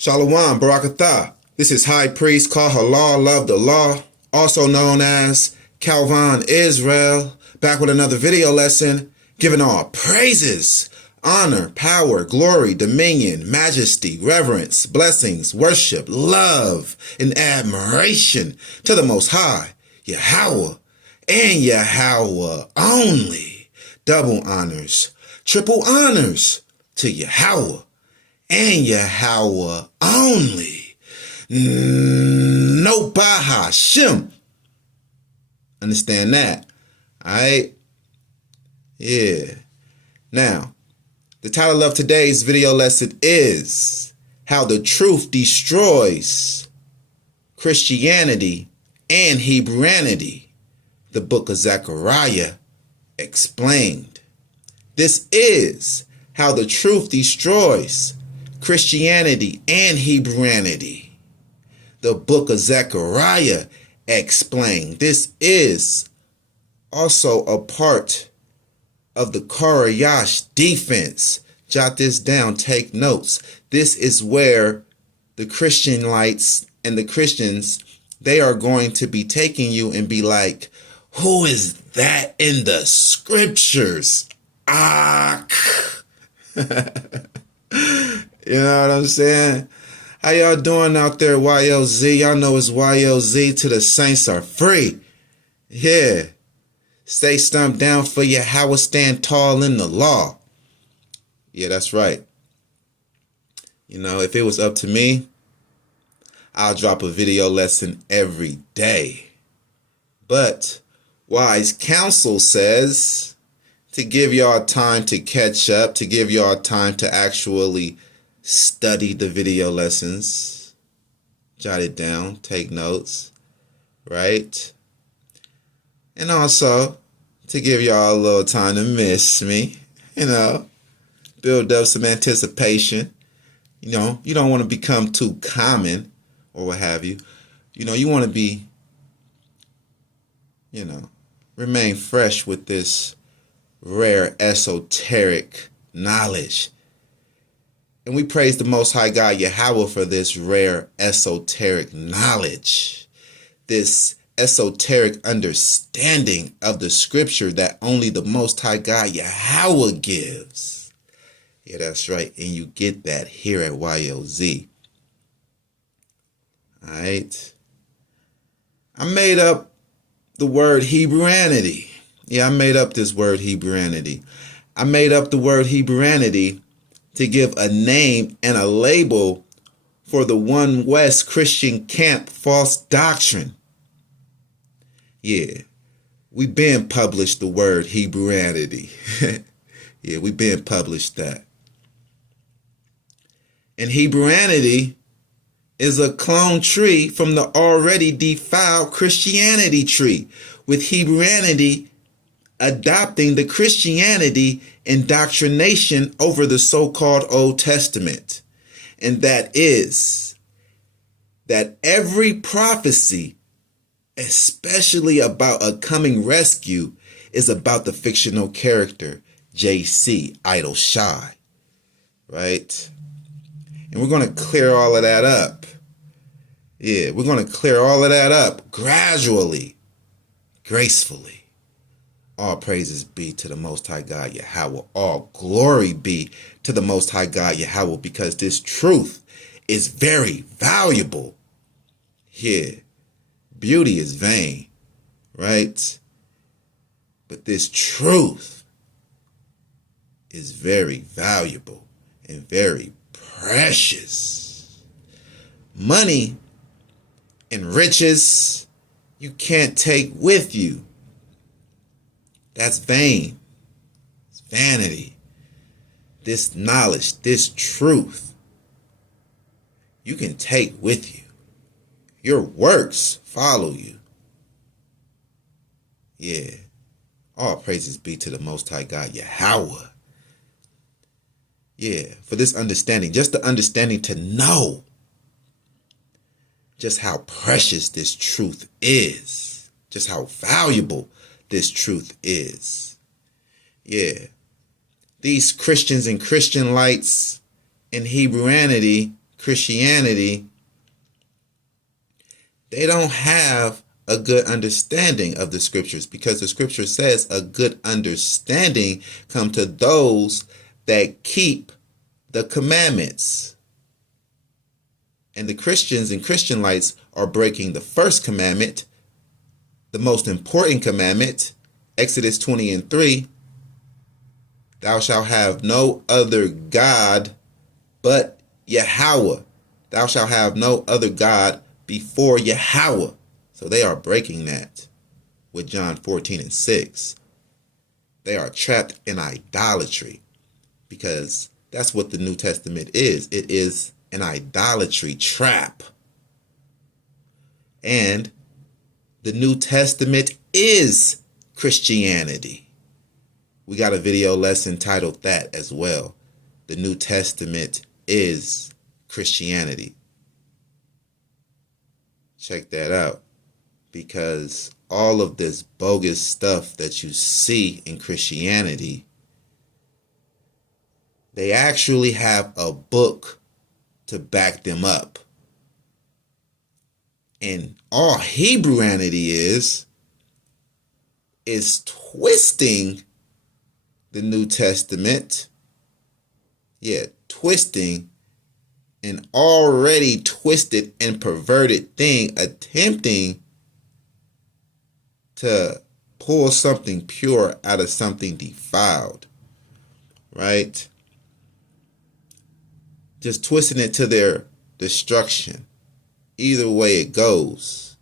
Shalom, Barakatah. This is High Priest Kahalal, Love the Law, also known as Kalvon Israel, back with another video lesson, giving all praises, honor, power, glory, dominion, majesty, reverence, blessings, worship, love, and admiration to the Most High, Yahweh, and Yahweh only. Double honors, triple honors to Yahweh and Yahweh only. No Bahashim. Understand that? Alright? Yeah. Now, the title of today's video lesson is How the Truth Destroys Christianity and Hebrewanity. The book of Zechariah explained. This is how the truth destroys Christianity and Hebrewanity. The book of Zechariah explained. This is also a part of the Korayash defense. Jot this down, take notes. This is where the Christian lights and the Christians, they are going to be taking you and be like, who is that in the scriptures? You know what I'm saying? How y'all doing out there, YLZ? Y'all know it's YLZ to the saints are free. Yeah. Stay stumped down for your how stand tall in the law. Yeah, that's right. You know, if it was up to me, I'll drop a video lesson every day. But wise counsel says to give y'all time to catch up, to give y'all time to actually study the video lessons. Jot it down, take notes, right? And also to give y'all a little time to miss me, you know, build up some anticipation. You know, you don't want to become too common or what have you. You know, you want to be, you know, remain fresh with this rare esoteric knowledge. And we praise the Most High God Yahweh for this rare esoteric knowledge, this esoteric understanding of the scripture that only the Most High God Yahweh gives. Yeah, that's right. And you get that here at YOZ. All right. I made up the word Hebrewanity. Yeah, I made up this word Hebrewanity. I made up the word Hebrewanity to give a name and a label for the One West Christian camp false doctrine. Yeah, we been published the word Hebrewanity. Yeah, we been published that. And Hebrewanity is a clone tree from the already defiled Christianity tree, with Hebrewanity adopting the Christianity indoctrination over the so-called Old Testament. And that is that every prophecy, especially about a coming rescue, is about the fictional character JC, Idol Shy, right? And we're going to clear all of that up. Yeah, we're going to clear all of that up gradually, gracefully. All praises be to the Most High God Yahweh. All glory be to the Most High God Yahweh, because this truth is very valuable. Yeah, beauty is vain, right? But this truth is very valuable and very precious. Money and riches you can't take with you. That's vain. It's vanity. This knowledge, this truth, you can take with you. Your works follow you. Yeah. All praises be to the Most High God Yahweh. Yeah, for this understanding, just the understanding to know just how precious this truth is, just how valuable this truth is. Yeah. These Christians and Christian lights in Hebrewanity Christianity, they don't have a good understanding of the scriptures, because the scripture says a good understanding come to those that keep the commandments. And the Christians and Christianites are breaking the first commandment, the most important commandment, Exodus 20:3. Thou shalt have no other God but Yahweh. Thou shalt have no other God before Yahweh. So they are breaking that with John 14:6. They are trapped in idolatry, because that's what the New Testament is. It is an idolatry trap. And the New Testament is Christianity. We got a video lesson titled that as well. The New Testament is Christianity. Check that out, because all of this bogus stuff that you see in Christianity, they actually have a book to back them up. And all Hebrewanity is twisting the New Testament. Yeah, twisting an already twisted and perverted thing, attempting to pull something pure out of something defiled, right? Just twisting it to their destruction. Either way it goes,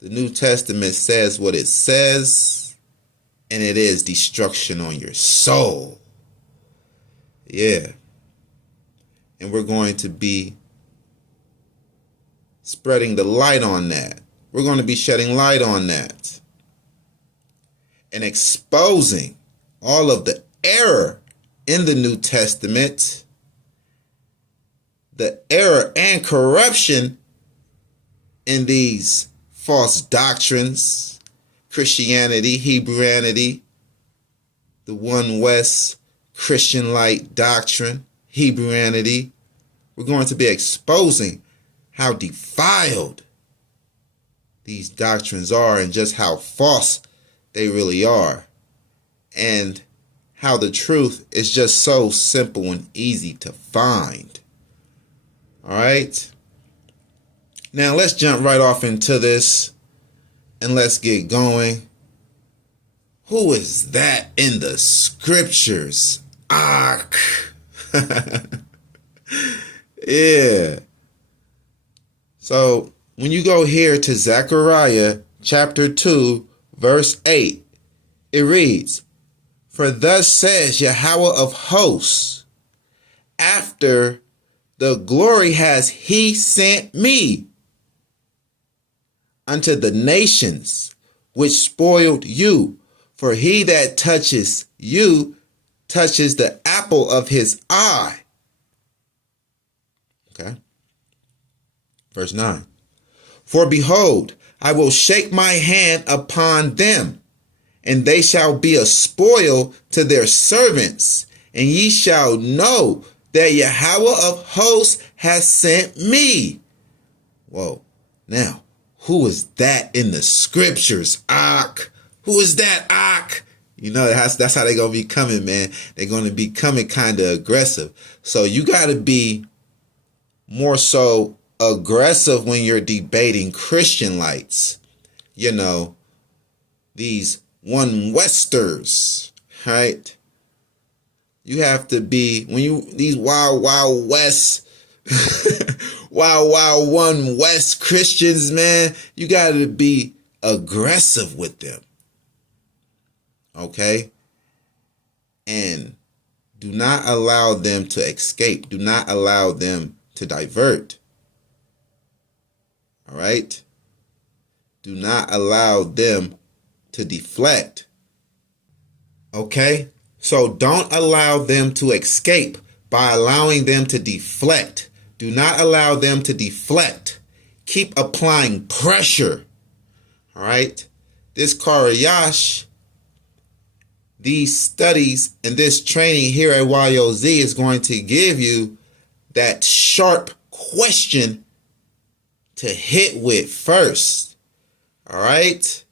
the New Testament says what it says, and it is destruction on your soul. Yeah. And we're going to be spreading the light on that. We're going to be shedding light on that and exposing all of the error in the New Testament, the error and corruption in these false doctrines, Christianity, Hebrewanity, the One West Christian Light doctrine, Hebrewanity. We're going to be exposing how defiled these doctrines are, and just how false they really are, and how the truth is just so simple and easy to find. All right. Now let's jump right off into this and let's get going. Who is that in the scriptures? Yeah. So when you go here to Zechariah chapter 2, verse 8, it reads, "For thus says Yahweh of hosts, after the glory has he sent me unto the nations which spoiled you. For he that touches you touches the apple of his eye." Okay. Verse 9. "For behold, I will shake my hand upon them, and they shall be a spoil to their servants, and ye shall know that Yahweh of hosts has sent me." Whoa. Now, who is that in the scriptures? Who is that? You know, that's how they're going to be coming, man. They're going to be coming kind of aggressive. So you got to be more so aggressive when you're debating Christian lights. You know, these One Westers, right? You have to be, when you, these wild west, wild One West Christians, man, you got to be aggressive with them. Okay? And do not allow them to escape. Do not allow them to divert. All right? Do not allow them to deflect. Okay? So don't allow them to escape by allowing them to deflect. Do not allow them to deflect. Keep applying pressure. All right? This Karayash, these studies and this training here at YOZ is going to give you that sharp question to hit with first. All right?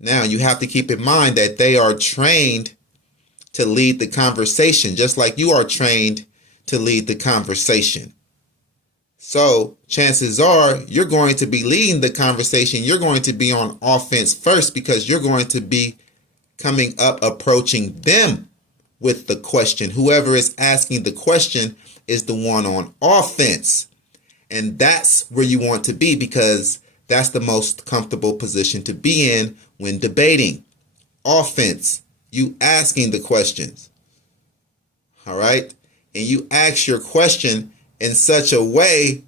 Now, you have to keep in mind that they are trained to lead the conversation, just like you are trained to lead the conversation. So chances are you're going to be leading the conversation. You're going to be on offense first because you're going to be coming up, approaching them with the question. Whoever is asking the question is the one on offense. And that's where you want to be, because that's the most comfortable position to be in when debating. Offense, you asking the questions. All right? And you ask your question in such a way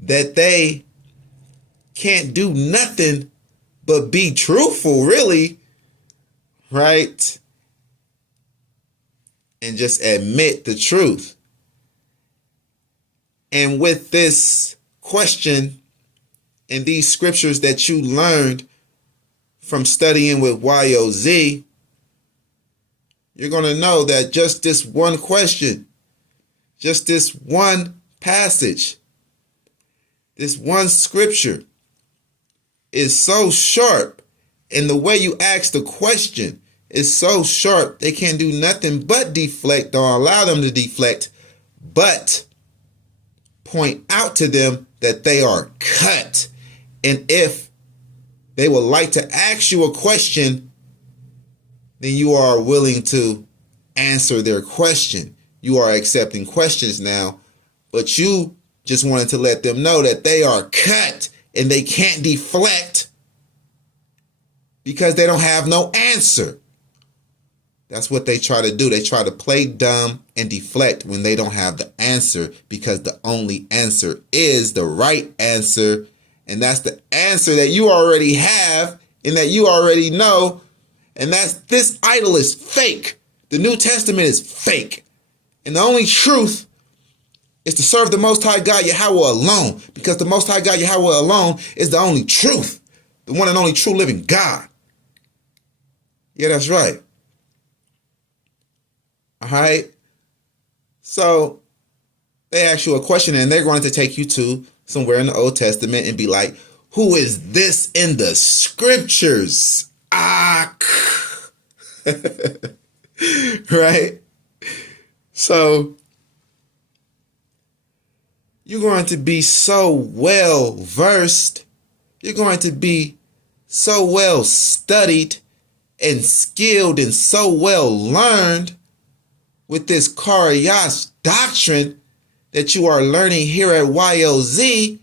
that they can't do nothing but be truthful, really, right? And just admit the truth. And with this question and these scriptures that you learned from studying with YOZ, you're going to know that just this one question, just this one passage, this one scripture is so sharp, and the way you ask the question is so sharp, they can't do nothing but deflect, or allow them to deflect, but point out to them that they are cut. And if they would like to ask you a question, then you are willing to answer their question. You are accepting questions now, but you just wanted to let them know that they are cut and they can't deflect because they don't have no answer. That's what they try to do. They try to play dumb and deflect when they don't have the answer, because the only answer is the right answer. And that's the answer that you already have and that you already know. And that's, this idol is fake. The New Testament is fake. And the only truth is to serve the Most High God Yahweh alone, because the Most High God Yahweh alone is the only truth, the one and only true living God. Yeah, that's right. All right. So they ask you a question and they're going to take you to somewhere in the Old Testament and be like, who is this in the scriptures? Right? So you're going to be so well versed. You're going to be so well studied and skilled and so well learned with this Karayash doctrine that you are learning here at YOZ.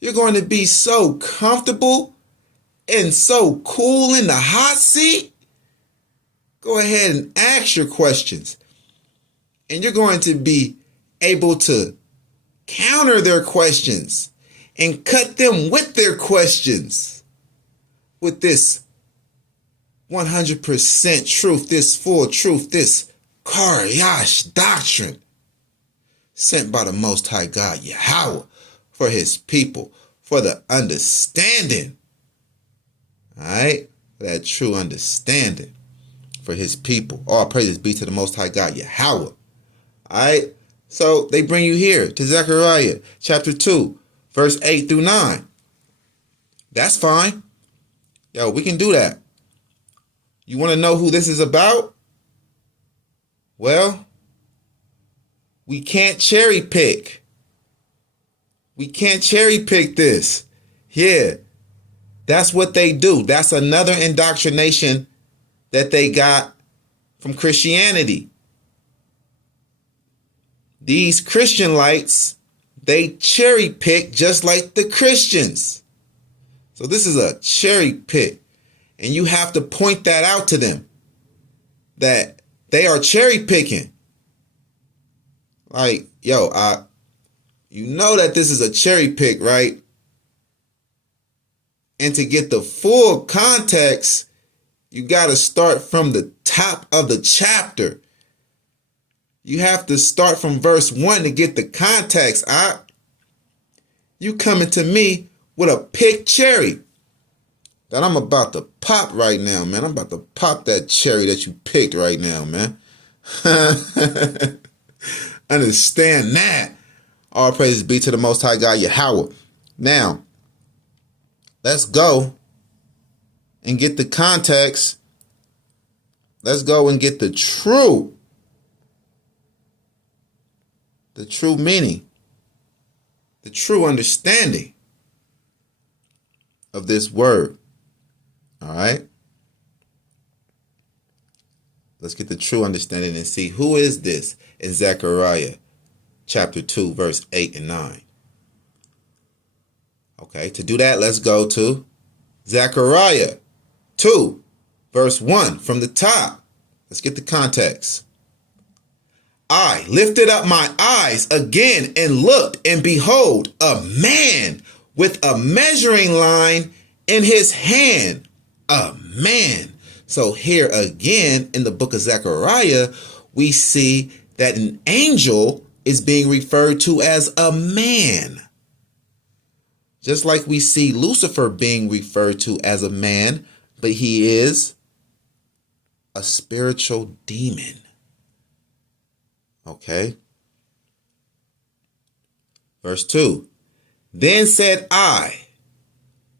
You're going to be so comfortable and so cool in the hot seat. Go ahead and ask your questions. And you're going to be able to counter their questions and cut them with their questions with this 100% truth, this full truth, this Karayash doctrine sent by the Most High God Yahweh for his people, for the understanding. All right? That true understanding for his people. All praises be to the Most High God Yahweh. All right? So they bring you here to Zechariah chapter 2, verse 8 through 9. That's fine. Yo, we can do that. You want to know who this is about? Well, we can't cherry pick. We can't cherry pick this. Yeah, that's what they do. That's another indoctrination that they got from Christianity. These Christian lights, they cherry pick just like the Christians. So this is a cherry pick. And you have to point that out to them, that they are cherry picking. Like, yo, you know that this is a cherry pick, right? And to get the full context, you got to start from the top of the chapter. You have to start from verse 1 to get the context. You coming to me with a picked cherry that I'm about to pop right now, man. I'm about to pop that cherry that you picked right now, man. Understand that. All praises be to the Most High God, Yahweh. Now, let's go and get the context. Let's go and get the true meaning, the true understanding of this word. All right? Let's get the true understanding and see who is this in Zechariah chapter 2, verse 8 and 9. Okay, to do that, let's go to Zechariah 2, verse 1 from the top. Let's get the context. I lifted up my eyes again and looked, and behold, a man with a measuring line in his hand. A man. So here again in the book of Zechariah, we see that an angel is being referred to as a man. Just like we see Lucifer being referred to as a man, but he is a spiritual demon. Okay. Verse 2. Then said I,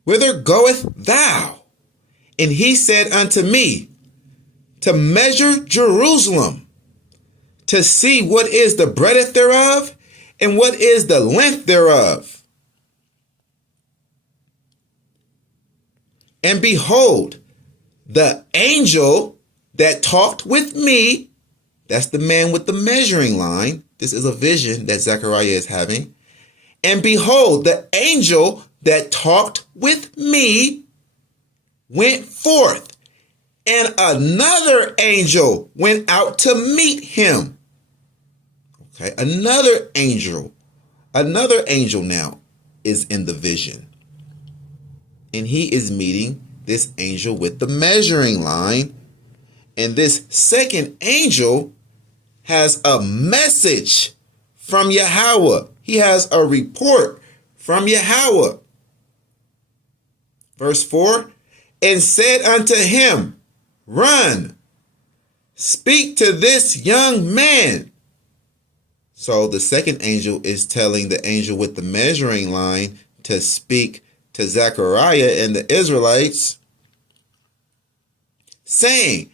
whither goeth thou? And he said unto me, to measure Jerusalem, to see what is the breadth thereof, and what is the length thereof. And behold, the angel that talked with me, that's the man with the measuring line. This is a vision that Zechariah is having. And behold, the angel that talked with me went forth, and another angel went out to meet him. Okay, another angel now is in the vision. And he is meeting this angel with the measuring line. And this second angel has a message from Yahweh. He has a report from Yahweh. Verse 4, and said unto him, run, speak to this young man. So the second angel is telling the angel with the measuring line to speak to Zechariah and the Israelites, saying,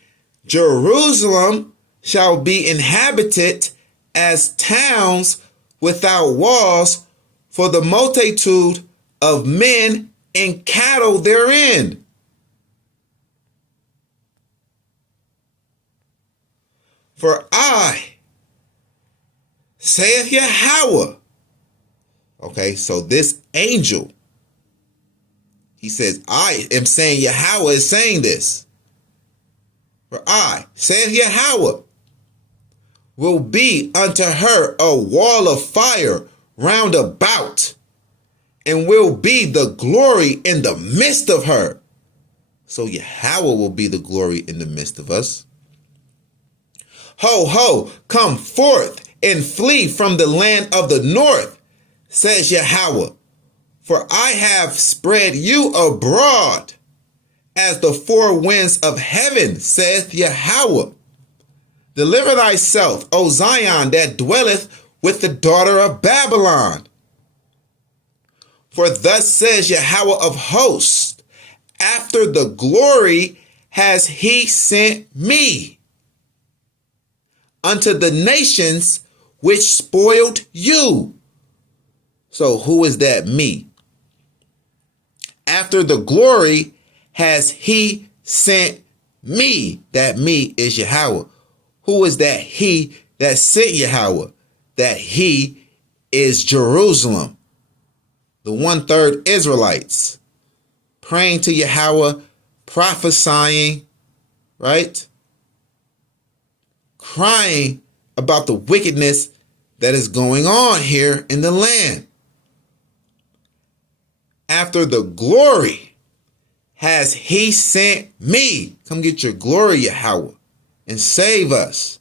Jerusalem shall be inhabited as towns without walls for the multitude of men and cattle therein. For I, saith Yahweh. Okay, so this angel, he says, I am saying Yahweh is saying this. For I, saith Yahweh, will be unto her a wall of fire round about, and will be the glory in the midst of her. So Yahweh will be the glory in the midst of us. Ho, ho, come forth and flee from the land of the north, says Yahweh. For I have spread you abroad as the four winds of heaven, saith Yahweh. Deliver thyself, O Zion, that dwelleth with the daughter of Babylon. For thus says Yahweh of hosts, after the glory has he sent me unto the nations which spoiled you. So who is that me? After the glory has he sent me. That me is Yahweh. Who is that he that sent Yahweh? That he is Jerusalem. The 1/3 Israelites praying to Yahweh, prophesying, right? Crying about the wickedness that is going on here in the land. After the glory has he sent me. Come get your glory, Yahweh, and save us.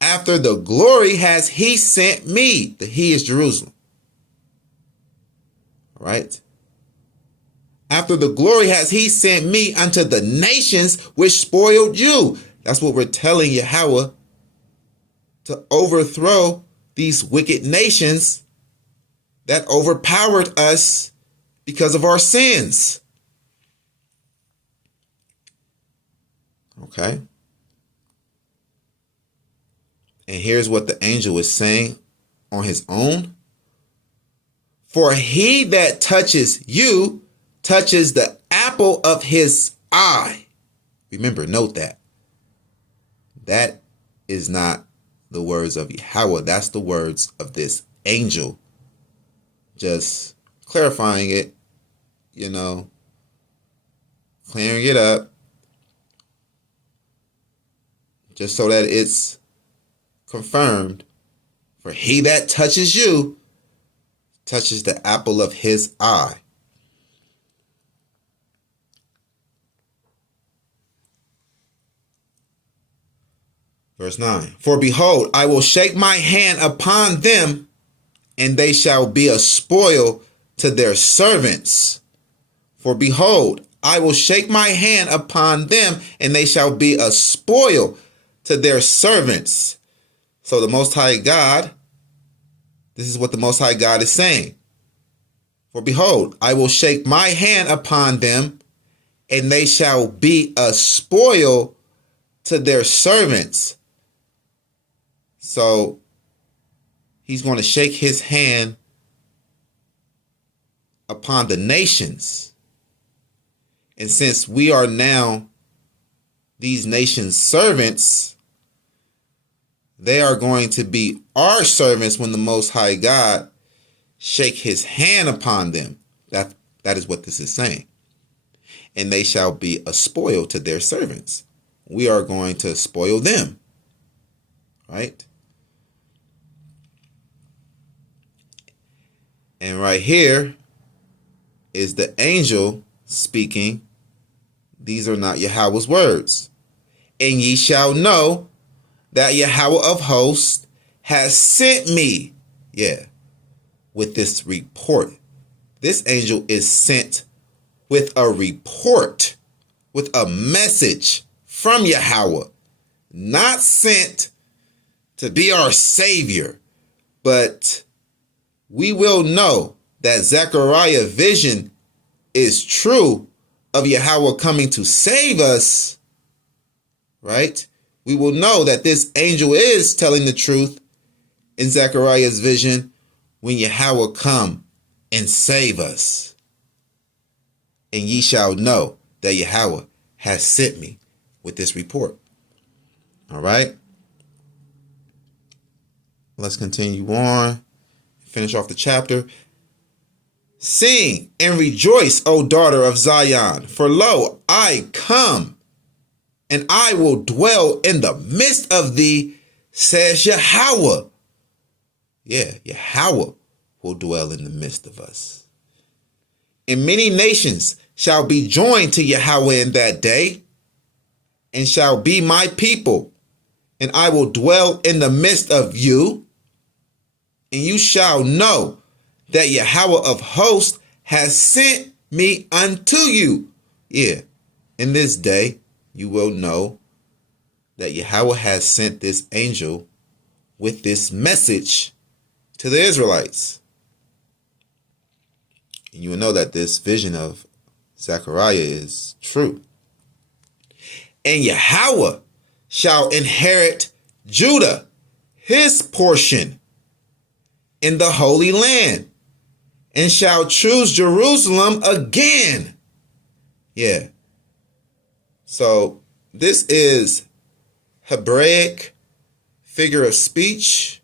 After the glory has he sent me. The he is Jerusalem. All right. After the glory has he sent me unto the nations which spoiled you. That's what we're telling Yahweh, to overthrow these wicked nations that overpowered us because of our sins. Okay? And here's what the angel is saying on his own. For he that touches you touches the apple of his eye. Remember, note that. That is not the words of Yahweh. That's the words of this angel. Just clarifying it, clearing it up, just so that it's confirmed. For he that touches you touches the apple of his eye. Verse 9. For behold, I will shake my hand upon them, and they shall be a spoil to their servants. For behold, I will shake my hand upon them, and they shall be a spoil to their servants. So the Most High God, this is what the Most High God is saying. For behold, I will shake my hand upon them, and they shall be a spoil to their servants. So he's going to shake his hand upon the nations. And since we are now these nations' servants, they are going to be our servants when the Most High God shake his hand upon them. That is what this is saying. And they shall be a spoil to their servants. We are going to spoil them. Right? And right here is the angel speaking. These are not Yahweh's words. And ye shall know that Yahweh of hosts has sent me. Yeah. With this report. This angel is sent with a report, with a message from Yahweh. Not sent to be our savior, but we will know that Zechariah vision is true of Yahweh coming to save us, right? We will know that this angel is telling the truth in Zechariah's vision when Yahweh come and save us. And ye shall know that Yahweh has sent me with this report. All right. Let's continue on. Finish off the chapter. Sing and rejoice, O daughter of Zion, for lo, I come, and I will dwell in the midst of thee, says Yahweh. Yeah, Yahweh will dwell in the midst of us. And many nations shall be joined to Yahweh in that day, and shall be my people, and I will dwell in the midst of you. And you shall know that Yahweh of hosts has sent me unto you. Yeah, in this day you will know that Yahweh has sent this angel with this message to the Israelites. And you will know that this vision of Zechariah is true. And Yahweh shall inherit Judah, his portion, in the Holy Land, and shall choose Jerusalem again. Yeah. So this is Hebraic figure of speech,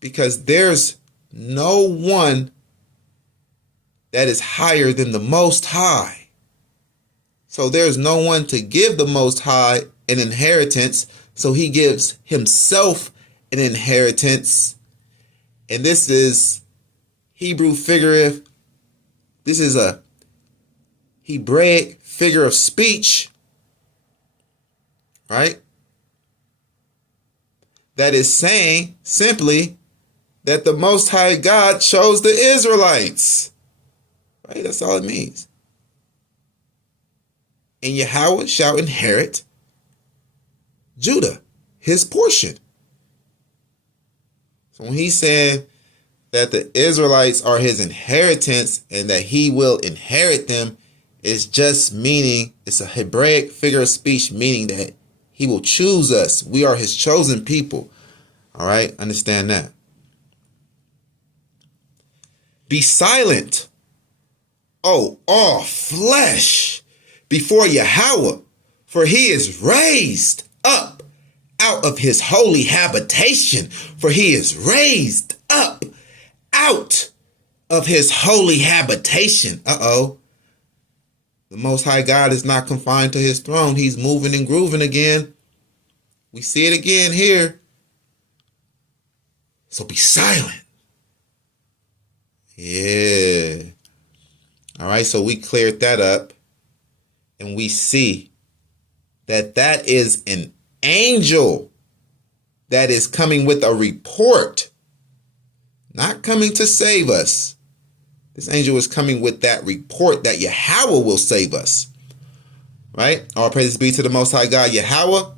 because there's no one that is higher than the Most High. So there's no one to give the Most High an inheritance, so he gives himself an inheritance. And this is Hebrew figurative. This is a Hebraic figure of speech, right? That is saying simply that the Most High God chose the Israelites, right? That's all it means. And Yahweh shall inherit Judah, his portion. So when he said that the Israelites are his inheritance and that he will inherit them, it's just meaning, it's a Hebraic figure of speech, meaning that he will choose us. We are his chosen people. All right, understand that. Be silent, oh, all flesh, before Yahweh, for he is raised up out of his holy habitation, for he is raised up out of his holy habitation. The Most High God is not confined to his throne. He's moving and grooving again. We see it again here. So be silent. Yeah. All right, so we cleared that up. And we see that that is an angel that is coming with a report. Not coming to save us. This angel is coming with that report that Yahweh will save us. Right? All praises be to the Most High God, Yahweh.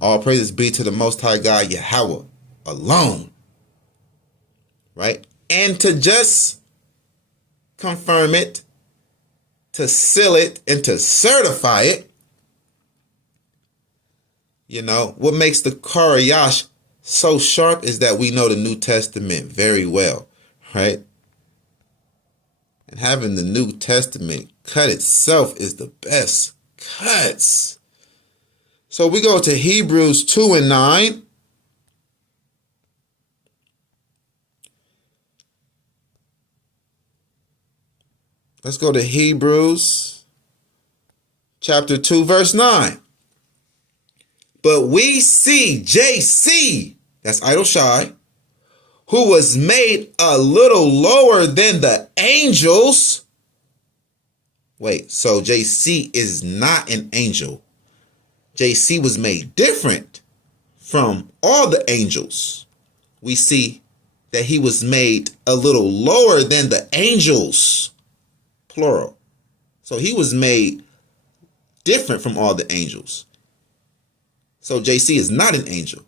All praises be to the Most High God, Yahweh alone. Right? And to just confirm it, to seal it, and to certify it, what makes the Karayash so sharp is that we know the New Testament very well, right? And having the New Testament cut itself is the best cuts. So we go to Hebrews 2 and 9. Let's go to Hebrews chapter 2, verse 9. But we see JC, that's Idle Shy, who was made a little lower than the angels. Wait, so JC is not an angel. JC was made different from all the angels. We see that he was made a little lower than the angels, plural. So he was made different from all the angels. So JC is not an angel.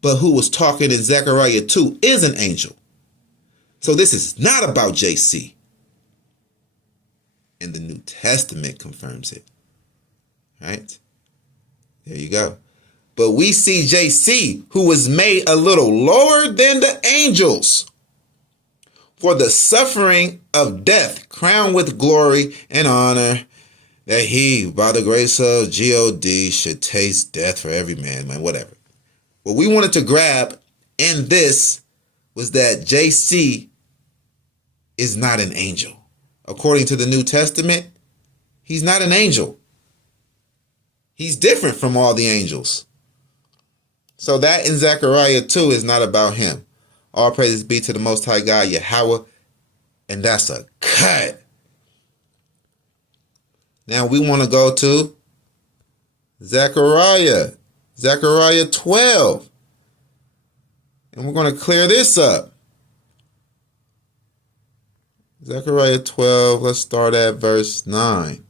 But who was talking in Zechariah 2 is an angel. So this is not about JC. And the New Testament confirms it. Right? There you go. But we see JC, who was made a little lower than the angels, for the suffering of death, crowned with glory and honor, that he, by the grace of God, should taste death for every man, whatever. What we wanted to grab in this was that JC is not an angel. According to the New Testament, he's not an angel. He's different from all the angels. So that in Zechariah 2 is not about him. All praises be to the Most High God, Yahweh. And that's a cut. Now we want to go to Zechariah 12. And we're going to clear this up. Zechariah 12, let's start at verse 9.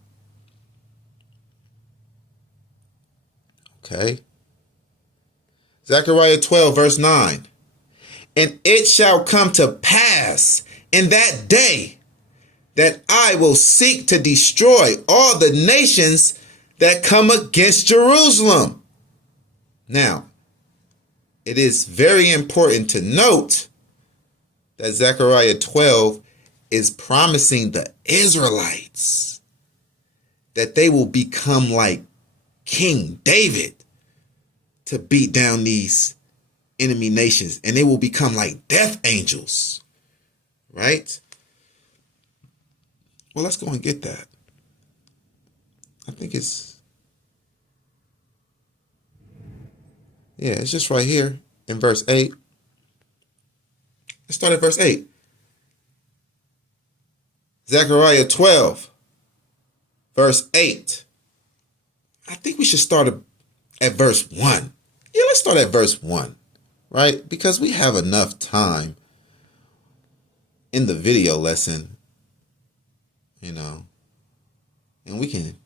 Okay. Zechariah 12, verse 9. And it shall come to pass in that day that I will seek to destroy all the nations that come against Jerusalem. Now, it is very important to note that Zechariah 12 is promising the Israelites that they will become like King David to beat down these enemy nations, and they will become like death angels, right? Well, let's go and get that. I think it's just right here in verse 8. Let's start at verse 8. Zechariah 12, verse 8. I think we should start at verse 1. Yeah, let's start at verse 1, right? Because we have enough time in the video lesson, and we can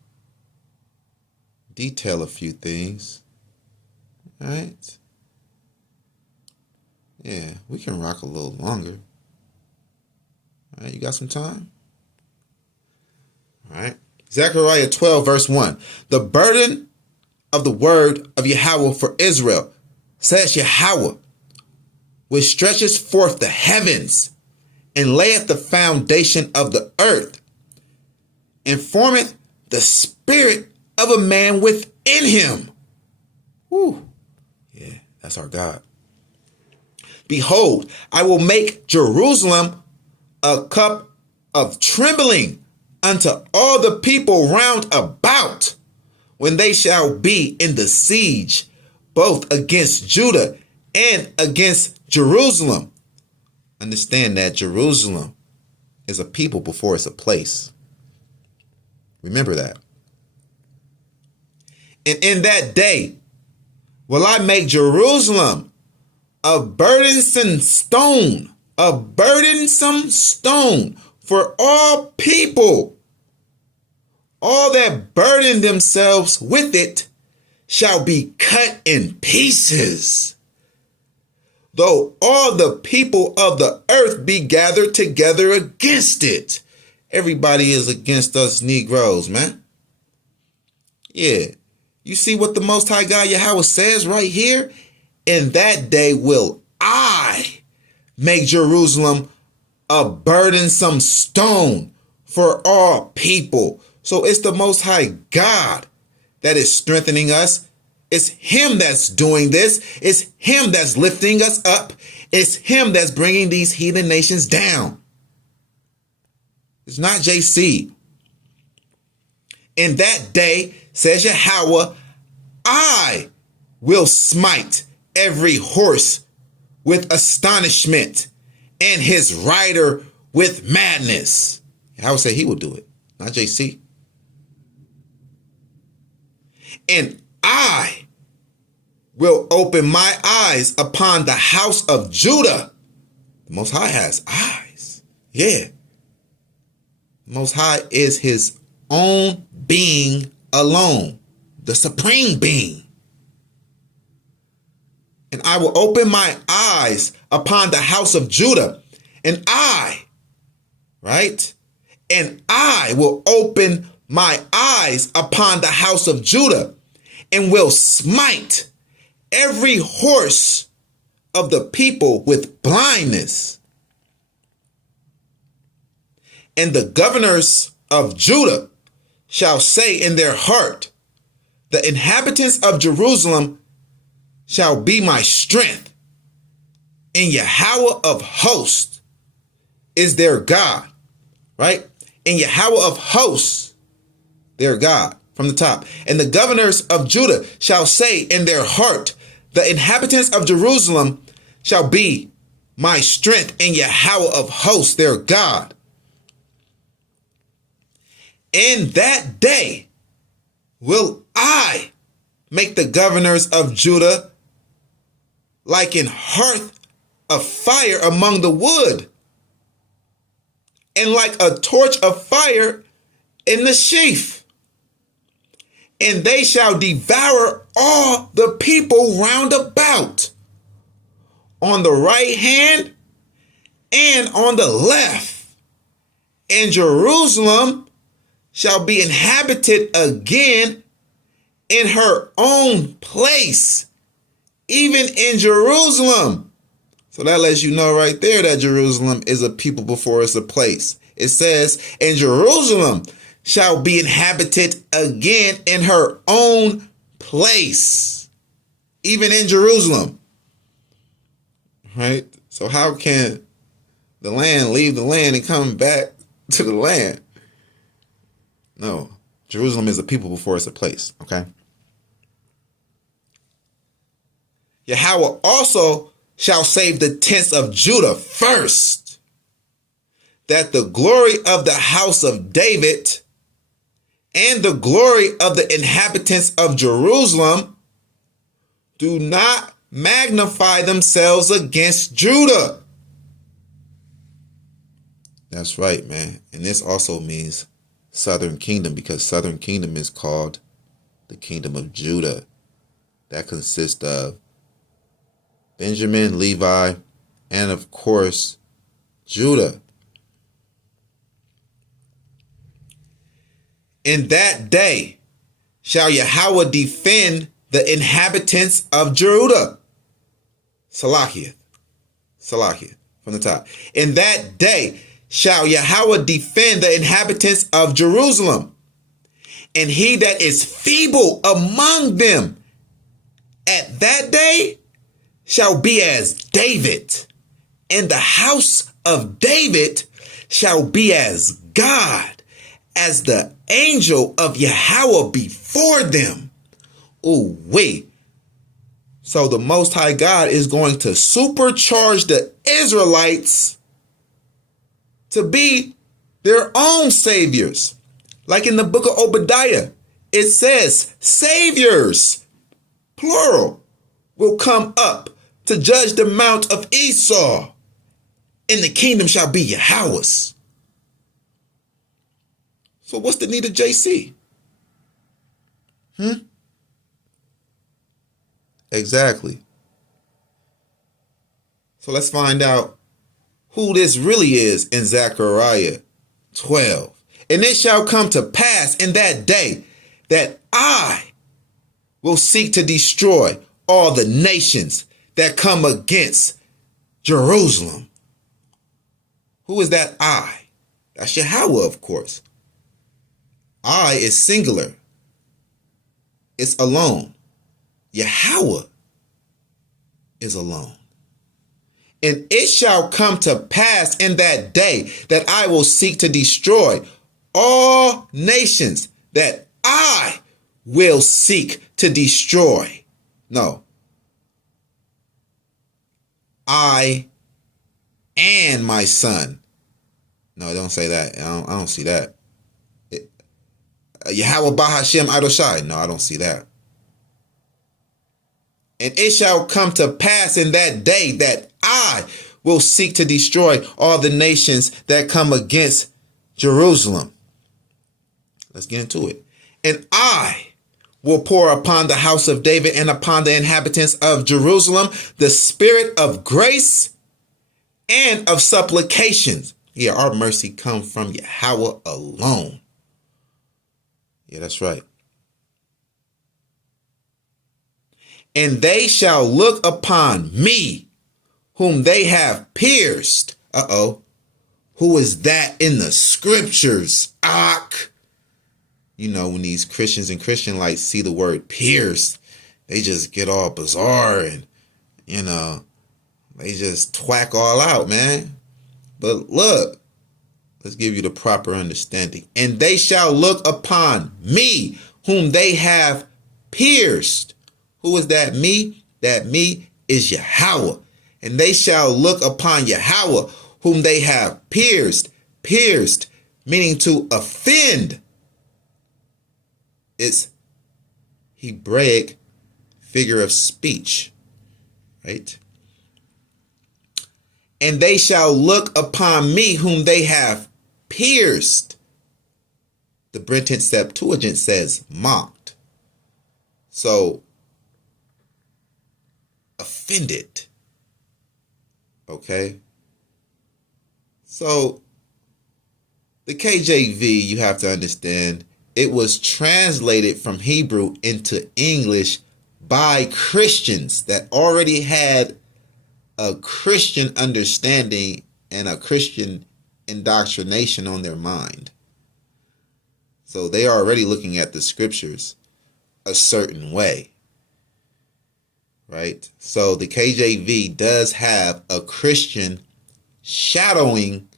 detail a few things. All right. Yeah, we can rock a little longer. All right, you got some time? All right. Zechariah 12, verse 1. The burden of the word of Yahweh for Israel, says Yahweh, which stretches forth the heavens and layeth the foundation of the earth, and formeth the spirit of a man within him. Whew. Yeah, that's our God. Behold, I will make Jerusalem a cup of trembling unto all the people round about, when they shall be in the siege, both against Judah and against Jerusalem. Understand that Jerusalem is a people before it's a place. Remember that. And in that day will I make Jerusalem a burdensome stone for all people. All that burden themselves with it shall be cut in pieces. Though all the people of the earth be gathered together against it. Everybody is against us Negroes, man. Yeah. You see what the Most High God Yahweh says right here? In that day will I make Jerusalem a burdensome stone for all people. So it's the Most High God that is strengthening us. It's him that's doing this. It's him that's lifting us up. It's him that's bringing these heathen nations down. It's not JC. In that day, says Yahweh, I will smite every horse with astonishment and his rider with madness. Yahweh said he will do it, not JC. And I will open my eyes upon the house of Judah. The Most High has eyes. Yeah. The Most High is his own being alone, the supreme being. And I will open my eyes upon the house of Judah. And I, right? And I will open my eyes upon the house of Judah and will smite every horse of the people with blindness. And the governors of Judah shall say in their heart, the inhabitants of Jerusalem shall be my strength, and Yahweh of hosts is their God, right? And Yahweh of hosts, their God, from the top. And the governors of Judah shall say in their heart, the inhabitants of Jerusalem shall be my strength, and Yahweh of hosts, their God. In that day will I make the governors of Judah like an hearth of fire among the wood, and like a torch of fire in the sheaf. And they shall devour all the people round about, on the right hand and on the left. And Jerusalem shall be inhabited again in her own place, even in Jerusalem. So that lets you know right there that Jerusalem is a people before it's a place. It says, and Jerusalem shall be inhabited again in her own place, even in Jerusalem. Right? So how can the land leave the land and come back to the land? No, Jerusalem is a people before it's a place, okay? Yahweh also shall save the tents of Judah first, that the glory of the house of David and the glory of the inhabitants of Jerusalem do not magnify themselves against Judah. That's right, man. And this also means Southern Kingdom, because Southern Kingdom is called the kingdom of Judah. That consists of Benjamin, Levi, and of course, Judah. In that day shall Yahweh defend the inhabitants of Judah. Salakiah, from the top. In that day shall Yahweh defend the inhabitants of Jerusalem, and he that is feeble among them at that day shall be as David, and the house of David shall be as God, as the angel of Yahweh before them. Ooh, wait. So the Most High God is going to supercharge the Israelites to be their own saviors. Like in the book of Obadiah, it says saviors, plural, will come up to judge the mount of Esau, and the kingdom shall be Yahweh's. So what's the need of JC? Exactly. So let's find out who this really is in Zechariah 12. And it shall come to pass in that day that I will seek to destroy all the nations that come against Jerusalem. Who is that I? That's Yahweh, of course. I is singular. It's alone. Yahweh is alone. And it shall come to pass in that day that I will seek to destroy all nations that I will seek to destroy. No. I and my son. No, don't say that. I don't see that. Yahweh Bahashem Adoshai. No, I don't see that. And it shall come to pass in that day that I will seek to destroy all the nations that come against Jerusalem. Let's get into it. And I will pour upon the house of David and upon the inhabitants of Jerusalem the spirit of grace and of supplications. Yeah, our mercy comes from Yahweh alone. Yeah, that's right. And they shall look upon me, whom they have pierced. Who is that in the scriptures? You know, when these Christians and Christian lights see the word pierced, they just get all bizarre and, you know, they just twack all out, man. But look, let's give you the proper understanding. And they shall look upon me, whom they have pierced. Who is that me? That me is Yahweh. And they shall look upon Yahweh, whom they have pierced. Pierced, meaning to offend. It's Hebraic figure of speech, right? And they shall look upon me, whom they have pierced. The Brenton Septuagint says mocked. So, offended. Okay? So, the KJV, you have to understand, it was translated from Hebrew into English by Christians that already had a Christian understanding and a Christian indoctrination on their mind. So they are already looking at the scriptures a certain way, right? So the KJV does have a Christian shadowing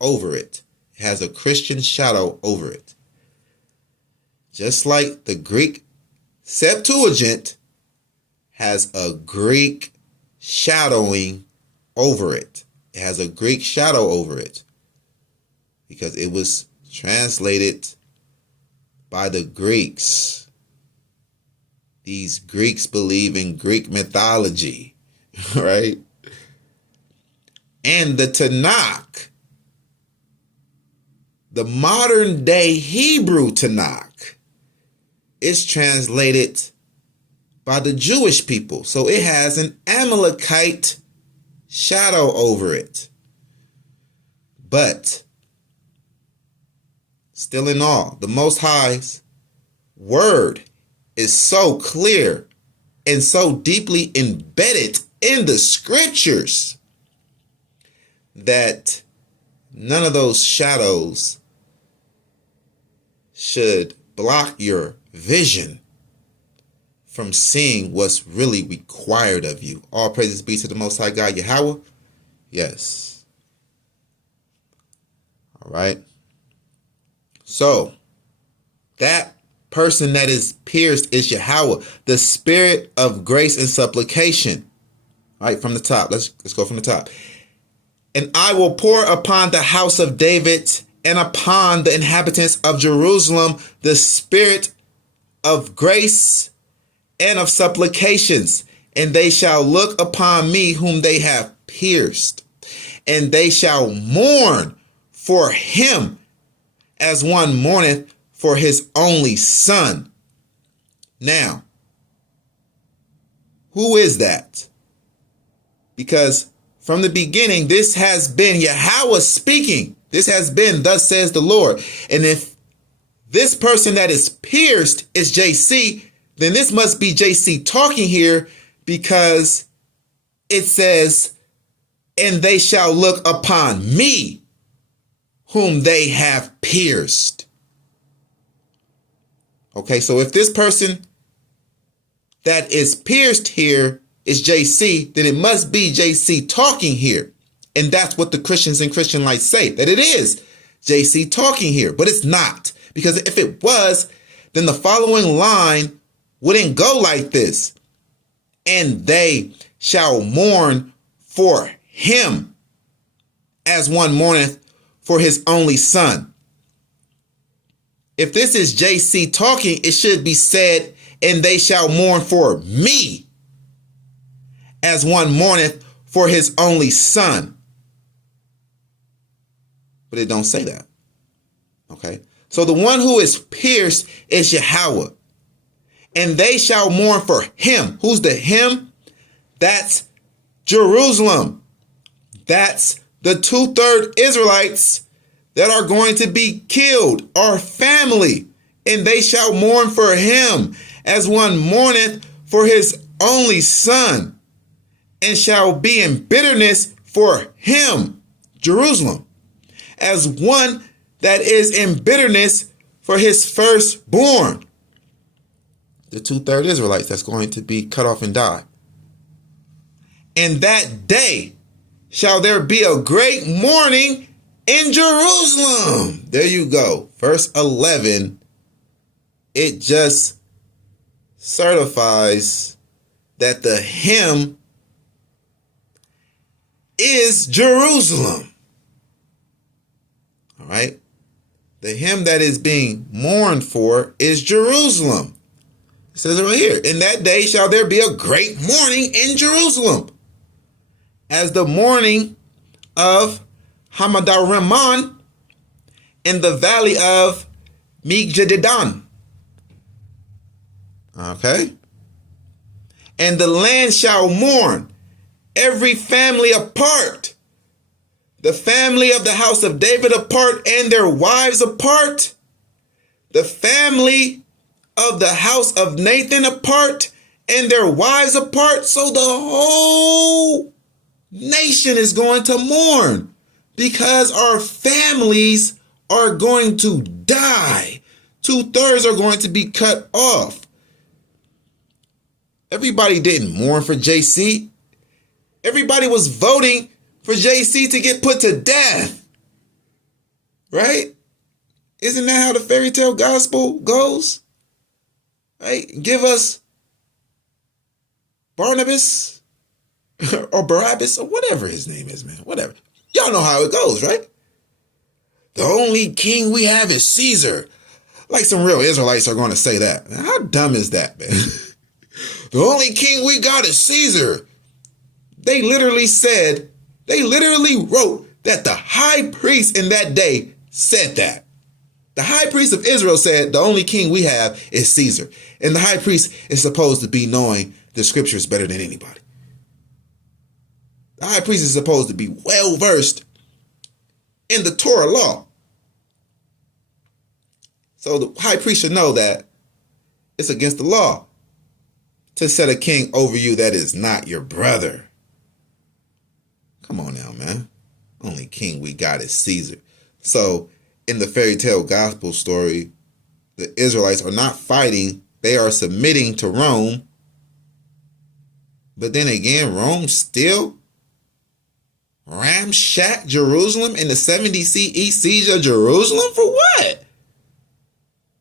over it. It has a Christian shadow over it. Just like the Greek Septuagint has a Greek shadowing over it. It has a Greek shadow over it because it was translated by the Greeks. These Greeks believe in Greek mythology, right? And the Tanakh, the modern day Hebrew Tanakh, it's translated by the Jewish people. So it has an Amalekite shadow over it. But still in all, the Most High's word is so clear and so deeply embedded in the scriptures that none of those shadows should block your vision from seeing what's really required of you. All praises be to the Most High God, Yahweh. Yes. All right. So, that person that is pierced is Yahweh, the spirit of grace and supplication. All right, from the top. Let's go from the top. And I will pour upon the house of David and upon the inhabitants of Jerusalem the spirit of grace and of supplications, and they shall look upon me whom they have pierced, and they shall mourn for him as one mourneth for his only son. Now, who is that? Because from the beginning, this has been Yahweh speaking. This has been, thus says the Lord. And if this person that is pierced is JC, then this must be JC talking here, because it says, and they shall look upon me whom they have pierced. Okay, so if this person that is pierced here is JC, then it must be JC talking here. And that's what the Christians and Christian lights say, that it is JC talking here, but it's not. Because if it was, then the following line wouldn't go like this. And they shall mourn for him as one mourneth for his only son. If this is JC talking, it should be said, and they shall mourn for me as one mourneth for his only son. But it don't say that. Okay. So the one who is pierced is Yahweh. And they shall mourn for him. Who's the him? That's Jerusalem. That's the 2/3 Israelites that are going to be killed, our family. And they shall mourn for him as one mourneth for his only son, and shall be in bitterness for him, Jerusalem, as one that is in bitterness for his firstborn. The 2/3 Israelites that's going to be cut off and die. And that day shall there be a great mourning in Jerusalem. There you go. Verse 11, it just certifies that the him is Jerusalem. All right. The him that is being mourned for is Jerusalem. It says it right here. In that day shall there be a great mourning in Jerusalem, as the mourning of Hamadariman in the valley of Migdalidan. Okay. And the land shall mourn, every family apart, the family of the house of David apart and their wives apart, the family of the house of Nathan apart and their wives apart. So the whole nation is going to mourn, because our families are going to die. 2/3 are going to be cut off. Everybody didn't mourn for JC. Everybody was voting for JC to get put to death. Right? Isn't that how the fairy tale gospel goes? Right? Give us Barnabas or Barabbas or whatever his name is, man. Whatever. Y'all know how it goes, right? The only king we have is Caesar. Like some real Israelites are going to say that. How dumb is that, man? The only king we got is Caesar. They literally wrote that the high priest in that day said that. The high priest of Israel said, the only king we have is Caesar. And the high priest is supposed to be knowing the scriptures better than anybody. The high priest is supposed to be well versed in the Torah law. So the high priest should know that it's against the law to set a king over you that is not your brother. Come on now, man. Only king we got is Caesar. So in the fairy tale gospel story, the Israelites are not fighting. They are submitting to Rome. But then again, Rome still ramshacked Jerusalem in the 70 CE siege of Jerusalem for what?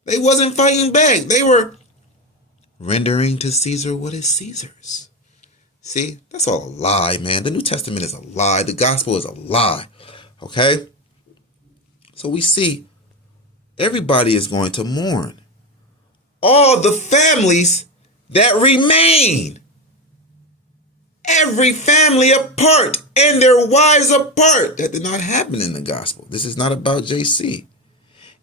They wasn't fighting back. They were rendering to Caesar what is Caesar's. See, that's all a lie, man. The New Testament is a lie. The gospel is a lie. Okay? So we see everybody is going to mourn. All the families that remain. Every family apart and their wives apart. That did not happen in the gospel. This is not about JC.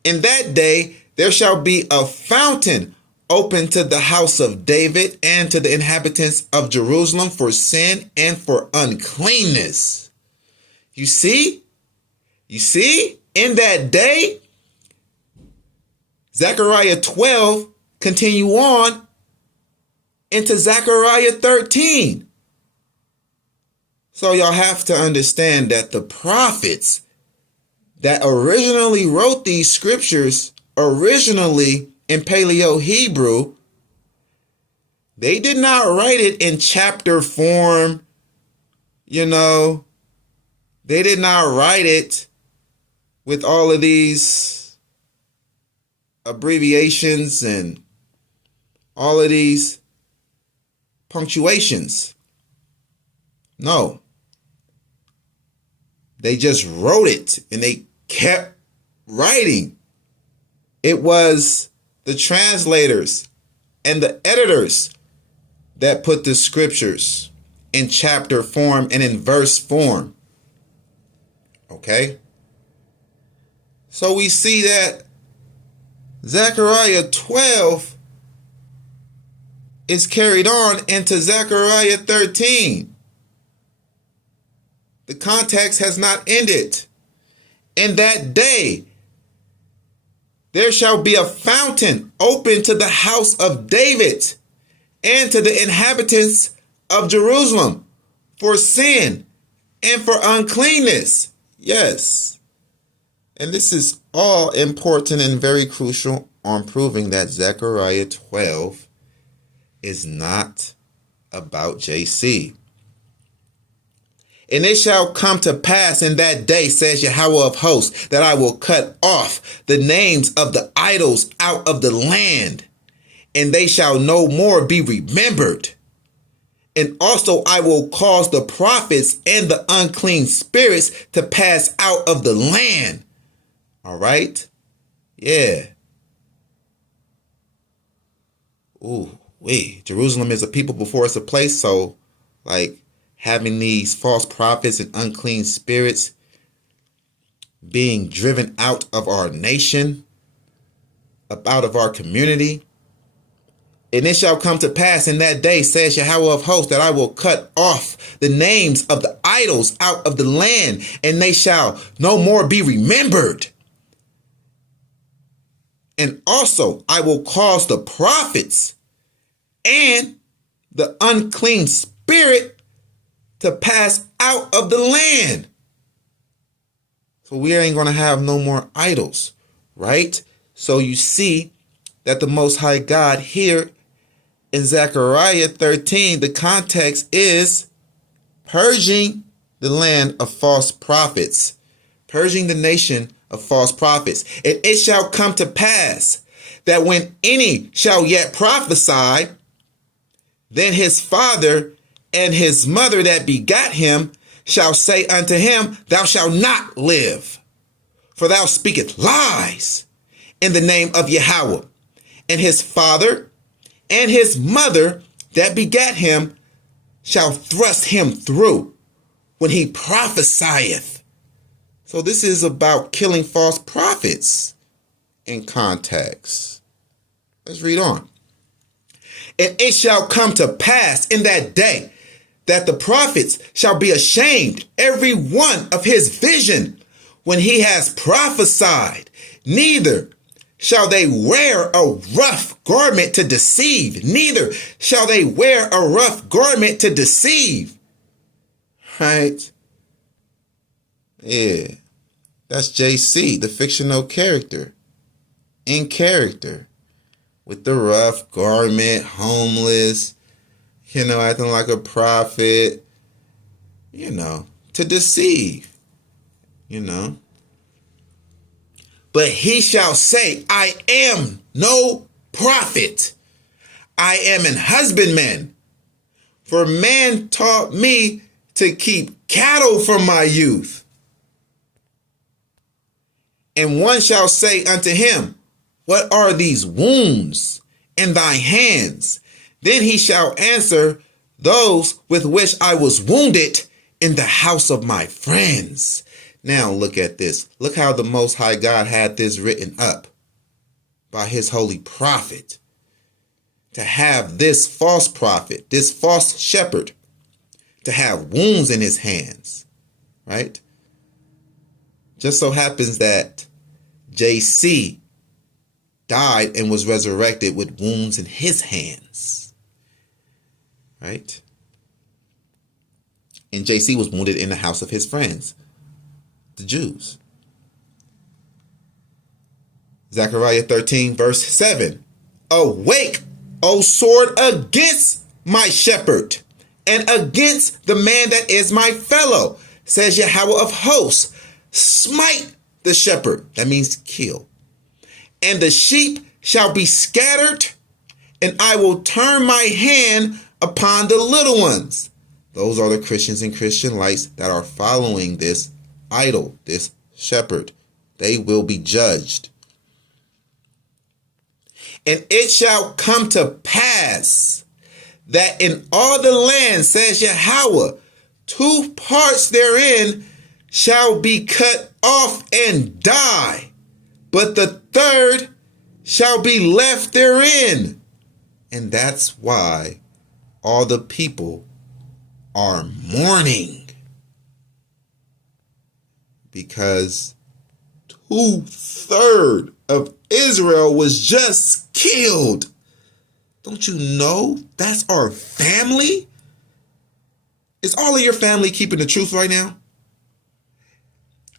In that day, there shall be a fountain open to the house of David and to the inhabitants of Jerusalem for sin and for uncleanness. You see? You see? In that day, Zechariah 12 continue on into Zechariah 13. So y'all have to understand that the prophets that originally wrote these scriptures originally in Paleo Hebrew, they did not write it in chapter form. You know, they did not write it with all of these abbreviations and all of these punctuations. No. They just wrote it and they kept writing. It was the translators and the editors that put the scriptures in chapter form and in verse form. Okay? So we see that Zechariah 12 is carried on into Zechariah 13. The context has not ended. In that day, there shall be a fountain open to the house of David and to the inhabitants of Jerusalem for sin and for uncleanness. Yes. And this is all important and very crucial on proving that Zechariah 12 is not about JC. And it shall come to pass in that day, says Yahweh of hosts, that I will cut off the names of the idols out of the land, and they shall no more be remembered. And also I will cause the prophets and the unclean spirits to pass out of the land. All right? Yeah. Ooh, wait. Jerusalem is a people before it's a place, so like having these false prophets and unclean spirits being driven out of our nation, out of our community. And it shall come to pass in that day, says Yahweh of hosts, that I will cut off the names of the idols out of the land, and they shall no more be remembered. And also I will cause the prophets and the unclean spirit to pass out of the land. So we ain't going to have no more idols, right? So you see that the Most High God here in Zechariah 13, the context is purging the land of false prophets, purging the nation of false prophets. And it shall come to pass that when any shall yet prophesy, then his father and his mother that begat him shall say unto him, thou shalt not live, for thou speakest lies in the name of Yahweh. And his father and his mother that begat him shall thrust him through when he prophesieth. So this is about killing false prophets. in context. Let's read on. And it shall come to pass in that day that the prophets shall be ashamed, every one of his vision, when he has prophesied. Neither shall they wear a rough garment to deceive. Neither shall they wear a rough garment to deceive. Right? Yeah. That's JC, the fictional character. In character. With the rough garment, homeless, acting like a prophet, to deceive, But he shall say, I am no prophet. I am an husbandman. For man taught me to keep cattle from my youth. And one shall say unto him, what are these wounds in thy hands? Then he shall answer, those with which I was wounded in the house of my friends. Now look at this. Look how the Most High God had this written up by his holy prophet. To have this false prophet, this false shepherd, to have wounds in his hands, right? Just so happens that JC died and was resurrected with wounds in his hands, right? And JC was wounded in the house of his friends, the Jews. Zechariah 13, verse 7. Awake, O sword, against my shepherd, and against the man that is my fellow, says Yahweh of hosts. Smite the shepherd. That means kill. And the sheep shall be scattered, and I will turn my hand upon the little ones. Those are the Christians and Christian lights that are following this idol, this shepherd. They will be judged. And it shall come to pass that in all the land, says Yahweh, 2 parts therein shall be cut off and die, but the third shall be left therein. And that's why all the people are mourning, because 2/3 of Israel was just killed. Don't you know that's our family? Is all of your family keeping the truth right now?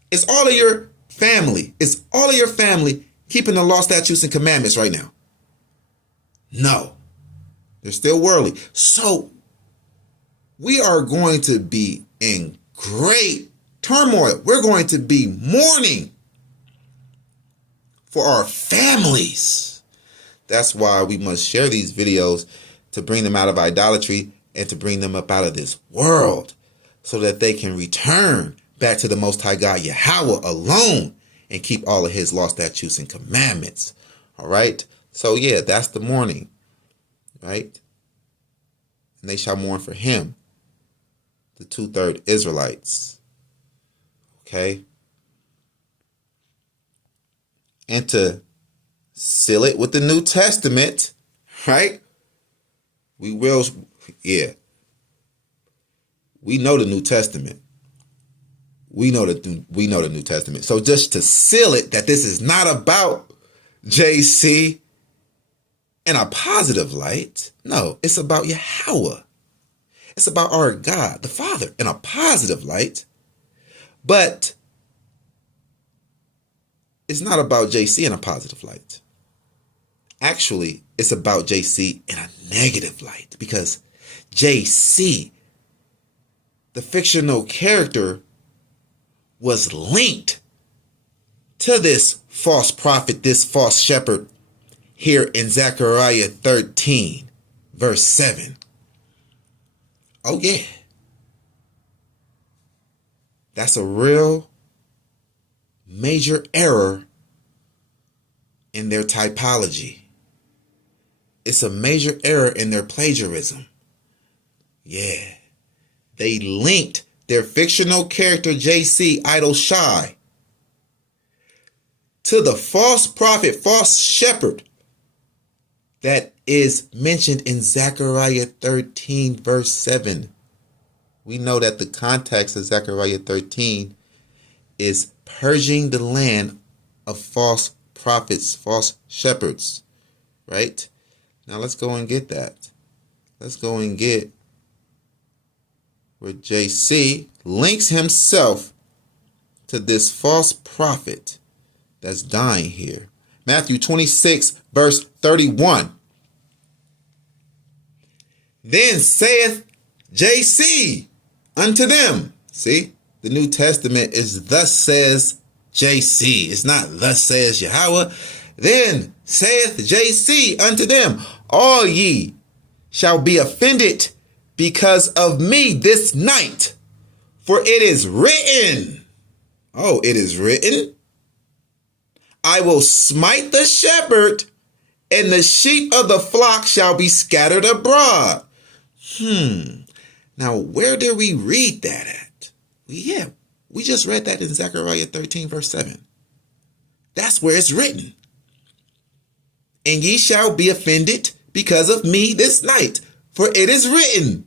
Is all of your family keeping the law, statutes, and commandments right now? No. They're still worldly. So we are going to be in great turmoil. We're going to be mourning for our families. That's why we must share these videos, to bring them out of idolatry and to bring them up out of this world, so that they can return back to the Most High God, Yahweh alone, and keep all of his law, statutes, and commandments. All right. So yeah, that's the mourning, right? And they shall mourn for him, the 2/3 Israelites. Okay. And to seal it with the New Testament, right? We know the New Testament. We know the New Testament. So just to seal it, that this is not about JC in a positive light. No, it's about Yahweh. It's about our God, the Father, in a positive light. But it's not about JC in a positive light. Actually, it's about JC in a negative light, because JC, the fictional character, was linked to this false prophet, this false shepherd, here in Zechariah 13, verse 7. Oh yeah. That's a real major error in their typology. It's a major error in their plagiarism. Yeah. They linked their fictional character JC, Idol Shy, to the false prophet, false shepherd that is mentioned in Zechariah 13, verse 7. We know that the context of Zechariah 13 is purging the land of false prophets, false shepherds, right? Now let's go and get that. Let's go and get where JC links himself to this false prophet that's dying here. Matthew 26, verse 31. Then saith JC unto them. See, the New Testament is thus says JC. It's not thus says Yahweh. Then saith JC unto them, all ye shall be offended because of me this night. For it is written. Oh, it is written. I will smite the shepherd, and the sheep of the flock shall be scattered abroad. Now, where did we read that at? We just read that in Zechariah 13, verse 7. That's where it's written. And ye shall be offended because of me this night. For it is written,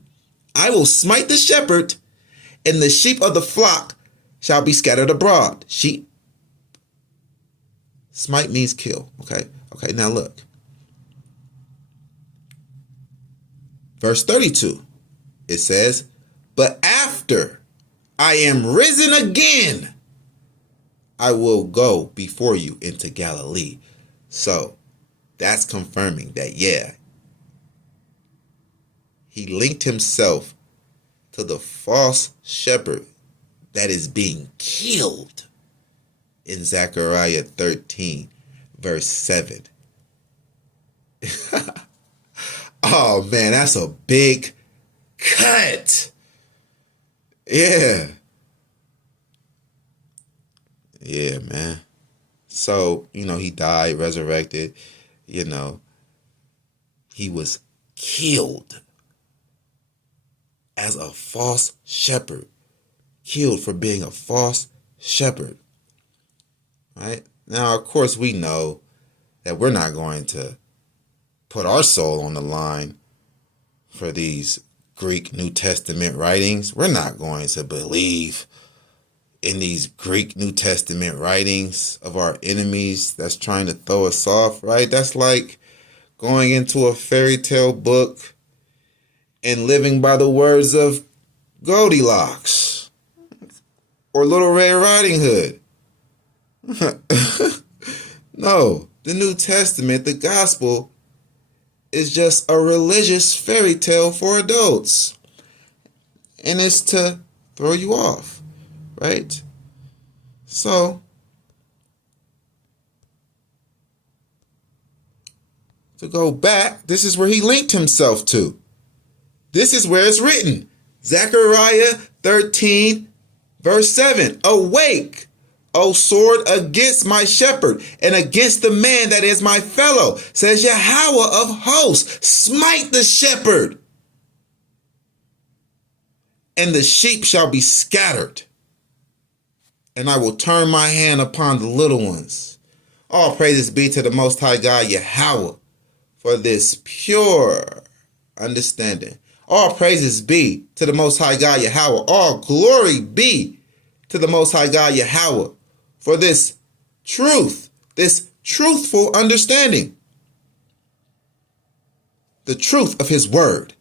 I will smite the shepherd, and the sheep of the flock shall be scattered abroad. Sheep. Smite means kill. Okay, now look. Verse 32. It says, but after I am risen again, I will go before you into Galilee. So that's confirming that, he linked himself to the false shepherd that is being killed in Zechariah 13, verse 7. Oh man, that's a big cut. Yeah, man. So, he died, resurrected, he was killed as a false shepherd, killed for being a false shepherd, right? Now, of course, we know that we're not going to put our soul on the line for these Greek New Testament writings. We're not going to believe in these Greek New Testament writings of our enemies that's trying to throw us off, right? That's like going into a fairy tale book and living by the words of Goldilocks or Little Red Riding Hood. No, the New Testament, the gospel, is just a religious fairy tale for adults. And it's to throw you off, right? So, to go back, this is where he linked himself to. This is where it's written. Zechariah 13, verse 7. Awake, O sword, against my shepherd, and against the man that is my fellow, says Yahweh of hosts. Smite the shepherd, and the sheep shall be scattered, and I will turn my hand upon the little ones. All praises be to the Most High God, Yahweh, for this pure understanding. All praises be to the Most High God, Yahweh. All glory be to the Most High God, Yahweh, for this truth, this truthful understanding. The truth of his word.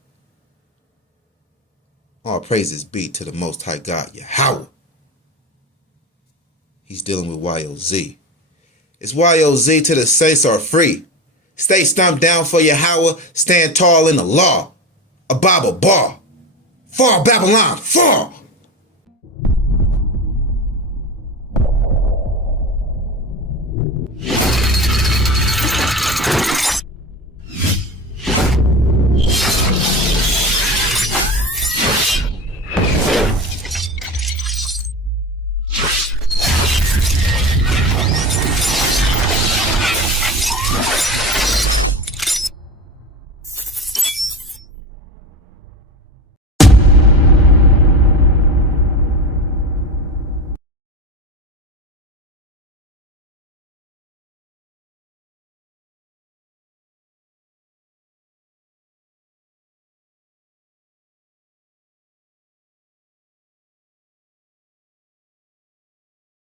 All praises be to the Most High God, Yahweh. He's dealing with YOZ. It's YOZ till the saints are free. Stay stumped down for Yahweh. Stand tall in the law. A Bible bar. Fall, Babylon, fall.